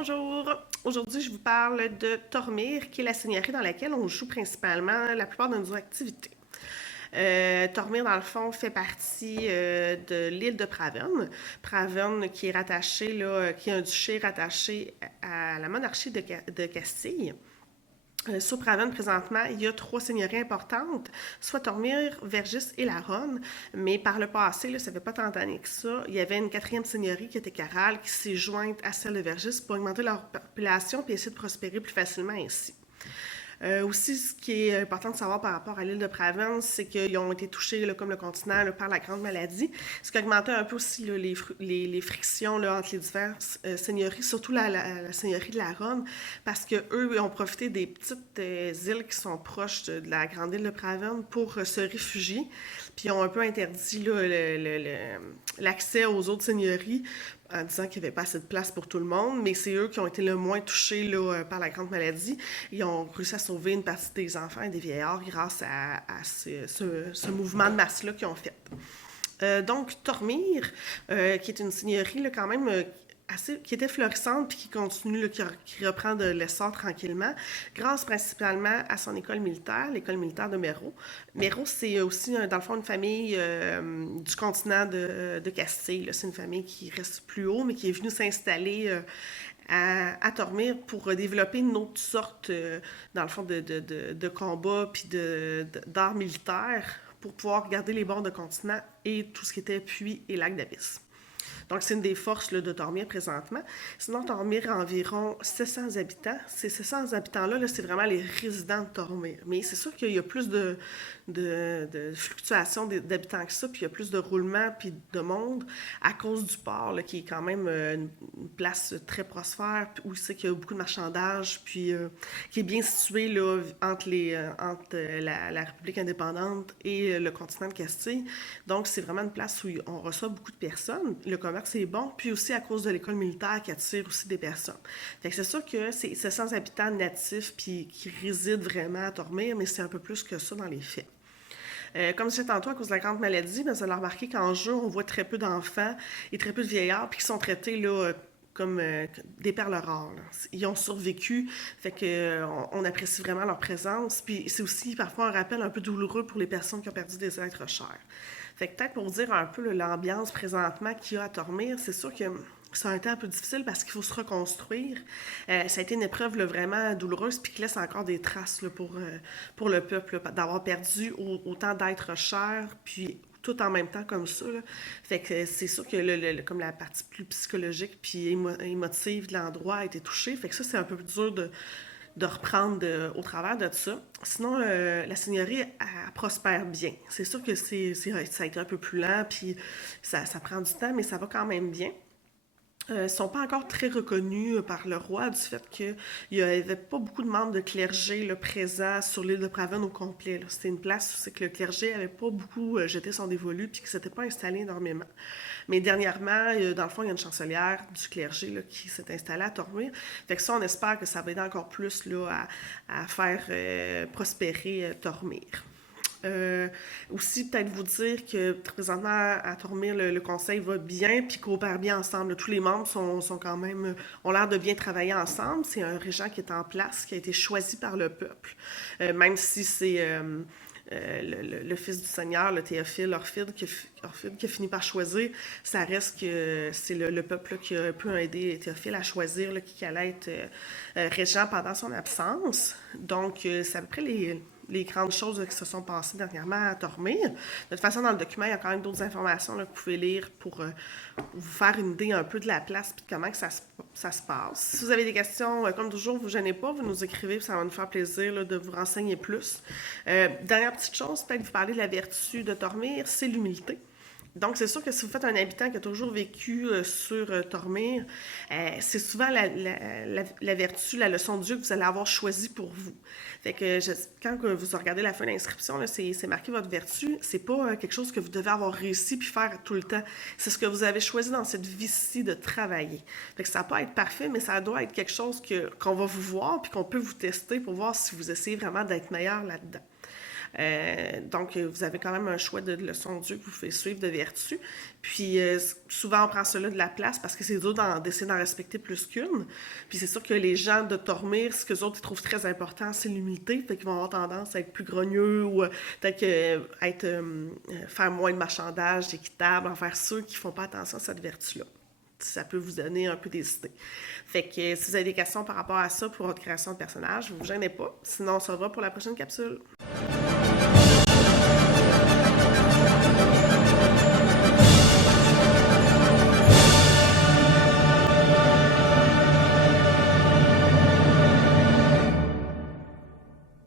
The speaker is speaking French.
Bonjour! Aujourd'hui, je vous parle de Tormir, qui est la seigneurie dans laquelle on joue principalement la plupart de nos activités. Tormir, dans le fond, fait partie de l'île de Pravern. Pravern qui est rattaché, là, qui est un duché rattaché à la monarchie de Castille. Sur Pravern, présentement, il y a trois seigneuries importantes, soit Tormir, Vergis et Laronne. Mais par le passé, là, ça fait pas tant d'années que ça, il y avait une quatrième seigneurie qui était Caral, qui s'est jointe à celle de Vergis pour augmenter leur population et essayer de prospérer plus facilement ainsi. Aussi, ce qui est important de savoir par rapport à l'île de Pravern, c'est qu'ils ont été touchés, là, comme le continent, là, par la grande maladie, ce qui a augmenté un peu aussi là, les frictions là, entre les diverses seigneuries, surtout la seigneurie de la Ronde, parce qu'eux ont profité des petites îles qui sont proches de la grande île de Pravern pour se réfugier, puis ils ont un peu interdit l'accès aux autres seigneuries en disant qu'il n'y avait pas assez de place pour tout le monde, mais c'est eux qui ont été le moins touchés là, par la grande maladie. Ils ont réussi à sauver une partie des enfants et des vieillards grâce à ce mouvement de masse-là qu'ils ont fait. Donc, Tormir, qui est une seigneurie là, quand même qui était florissante puis qui continue, là, qui reprend de l'essor tranquillement, grâce principalement à son école militaire, l'école militaire de Méro. Méro, c'est aussi, dans le fond, une famille du continent de Castille. C'est une famille qui reste plus haut, mais qui est venue s'installer à Tormir pour développer une autre sorte, dans le fond, de combat puis d'art militaire pour pouvoir garder les bords de continent et tout ce qui était puits et lac d'Abysse. Donc, c'est une des forces là, de Tormir présentement. Sinon, Tormir a environ 700 habitants. Ces 700 habitants-là, là, c'est vraiment les résidents de Tormir. Mais c'est sûr qu'il y a plus de fluctuations d'habitants que ça, puis il y a plus de roulement puis de monde à cause du port, là, qui est quand même une place très prospère, où c'est qu'il y a beaucoup de marchandages, puis qui est bien situé là, entre la République indépendante et le continent de Castille. Donc, c'est vraiment une place où on reçoit beaucoup de personnes. Le commerce est bon, puis aussi à cause de l'école militaire qui attire aussi des personnes. Fait que c'est sûr que c'est 700 habitants natifs puis qui résident vraiment à Tormir, mais c'est un peu plus que ça dans les faits. Comme je disais tantôt, à cause de la grande maladie, vous allez remarquer qu'en jeu, on voit très peu d'enfants et très peu de vieillards, puis qui sont traités là, comme des perles rares. Là. Ils ont survécu, fait que on apprécie vraiment leur présence. Puis c'est aussi parfois un rappel un peu douloureux pour les personnes qui ont perdu des êtres chers. Fait que peut-être pour dire un peu l'ambiance présentement qu'il y a à Tormir, c'est sûr que ça a été un peu difficile parce qu'il faut se reconstruire. Ça a été une épreuve là, vraiment douloureuse puis qui laisse encore des traces là, pour le peuple, là, d'avoir perdu autant d'êtres chers, puis tout en même temps comme ça. Là. Fait que c'est sûr que comme la partie plus psychologique puis émotive de l'endroit a été touchée. Fait que ça, c'est un peu plus dur de reprendre au travers de ça. Sinon, la seigneurie, elle prospère bien. C'est sûr que ça a été un peu plus lent, puis ça prend du temps, mais ça va quand même bien. Ils ne sont pas encore très reconnus par le roi du fait qu'il n'y avait pas beaucoup de membres de clergé là, présents sur l'île de Pravern au complet. C'était une place où c'est que le clergé n'avait pas beaucoup jeté son dévolu puis qu'il ne s'était pas installé énormément. Mais dernièrement, dans le fond, il y a une chancelière du clergé là, qui s'est installée à Tormir. Fait que ça, on espère que ça va aider encore plus là, à faire prospérer Tormir. Aussi, peut-être vous dire que présentement à Tormir, le conseil va bien puis coopère bien ensemble. Tous les membres sont quand même ont l'air de bien travailler ensemble. C'est un régent qui est en place, qui a été choisi par le peuple, même si c'est le fils du Seigneur, le Théophile, Orphide, qui a fini par choisir, ça reste que c'est le peuple là, qui a un peu aidé Théophile à choisir là, qui allait être régent pendant son absence. Donc, c'est à peu près les grandes choses là, qui se sont passées dernièrement à Tormir. De toute façon, dans le document, il y a quand même d'autres informations là, que vous pouvez lire pour vous faire une idée un peu de la place et de comment que ça se passe. Si vous avez des questions, comme toujours, ne vous gênez pas, vous nous écrivez, ça va nous faire plaisir là, de vous renseigner plus. Dernière petite chose, peut-être vous parler de la vertu de Tormir, c'est l'humilité. Donc, c'est sûr que si vous faites un habitant qui a toujours vécu sur Tormir, c'est souvent la vertu, la leçon de Dieu que vous allez avoir choisie pour vous. Fait que quand vous regardez la fin de l'inscription, c'est marqué votre vertu. C'est pas quelque chose que vous devez avoir réussi puis faire tout le temps. C'est ce que vous avez choisi dans cette vie-ci de travailler. Fait que ça peut être parfait, mais ça doit être quelque chose qu'on va vous voir puis qu'on peut vous tester pour voir si vous essayez vraiment d'être meilleur là-dedans. Donc, vous avez quand même un choix de leçons de Dieu que vous pouvez suivre de vertu. Puis, souvent, on prend cela de la place parce que c'est dur d'essayer d'en respecter plus qu'une. Puis, c'est sûr que les gens de Tormir, ce que les autres ils trouvent très important, c'est l'humilité. Fait qu'ils vont avoir tendance à être plus grogneux ou peut-être faire moins de marchandage équitable envers ceux qui font pas attention à cette vertu-là. Ça peut vous donner un peu des idées. Fait que si vous avez des questions par rapport à ça pour votre création de personnage, vous ne vous gênez pas. Sinon, on se revoit pour la prochaine capsule.